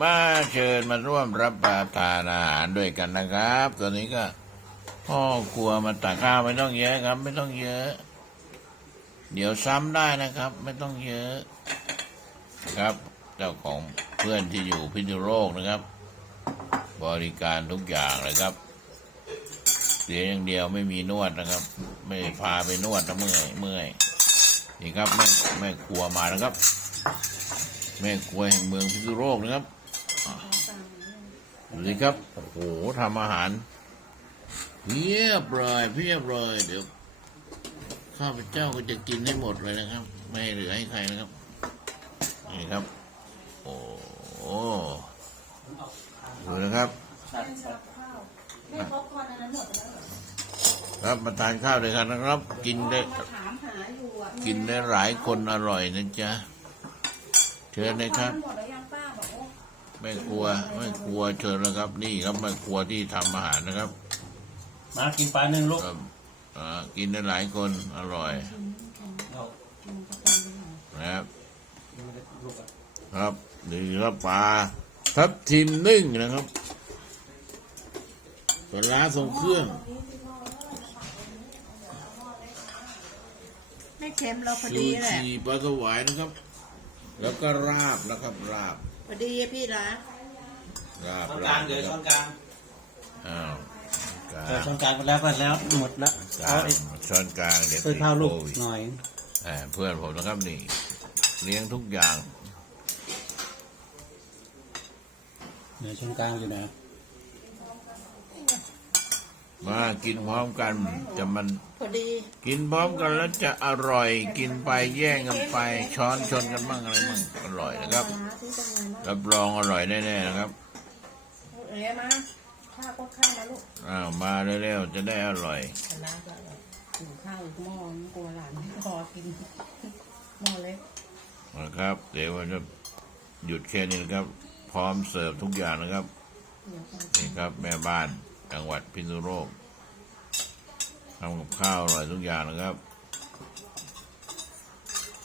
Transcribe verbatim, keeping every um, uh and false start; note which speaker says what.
Speaker 1: มาเชิญมาร่วมรับประทานอาหารด้วยกันนะครับตอนนี้ก็พ่อครัวมาตักข้าวไม่ต้องเยอะครับ ไม่ต้องเยอะ เดี๋ยวซ้ำได้นะครับ ไม่ต้องเยอะครับเจ้าของเพื่อนที่อยู่พิษณุโลกนะครับ บริการทุกอย่างเลยครับเสียอย่างเดียวไม่มีนวดนะครับ ไม่พาไปนวดนะเมื่อยเมื่อยนี่ครับแม่แม่ครัวมานะครับ แม่ครัวแห่งเมืองพิษณุโลกนะครับดูสิครับโอ้โหทำอาหารเพียบเลยเพียบเลยเดี๋ยวข้าพเจ้าก็จะกินให้หมดเลยนะครับ ไม่ให้เหลือให้ใครนะครับนี่ครับโอ้โหดูนะครับครับมาทานข้าวด้วยกันนะครับ กินได้กินได้หลายคนอร่อยนะจ๊ะเชิญเลยครับแม่ครัวแม่ครัวเชิญแล้วครับ นี่ครับแม่ครัวที่ทำอาหารนะครับ
Speaker 2: มากินปลาหนึ่งลูก
Speaker 1: กินได้หลายคนอร่อยนะครับครับนี่ครับปลาทับทิมนึ่งนะครับปลาร้าทรงเครื่อง
Speaker 3: ไม่เค็มเราพอดีแหละ
Speaker 1: ซูชิปลาสวายนะครับแล้วก็ราบนะครับราบ
Speaker 3: พอดีพี่รัก
Speaker 1: ราบ
Speaker 2: ช้อนกลางเดี๋ยวช้อนกลาง
Speaker 1: อ้าว
Speaker 2: ช้อนกลางไปแล้วก็แล้วหมดแล้ว
Speaker 1: เอาช้อนกลางเดี๋ยว
Speaker 2: เพื่อข้าวลูกหน่อย
Speaker 1: เพื่อนผมนะครับนี่เลี้ยงทุกอย่าง
Speaker 2: เดี๋ยวช้อนกลางอยู่นะ
Speaker 1: มากินพร้อมกันจะมัน
Speaker 3: พอดี
Speaker 1: กินพร้อมกันแล้วจะอร่อยกินไปแย่งกันไปช้อนชนกันบ้างอะไรบ้างอร่อยนะครับรับรองอร่อยแน่ๆนะครับ
Speaker 3: เอ๋มาข้าวก็ข้าวนะลูก
Speaker 1: อ้าวมาเร็วๆจะได้อร่อย
Speaker 3: น้าก็กินข้าวอีกหม้อกลัวหลานไม่พอกินหม้อเล็ก
Speaker 1: นะครับเดี๋ยวเราจะหยุดแค่นี้นะครับพร้อมเสิร์ฟทุกอย่างนะครับนี่ครับแม่บ้านจังหวัดพิษณุโลกทำกับข้าวอร่อยทุกอย่างนะครับ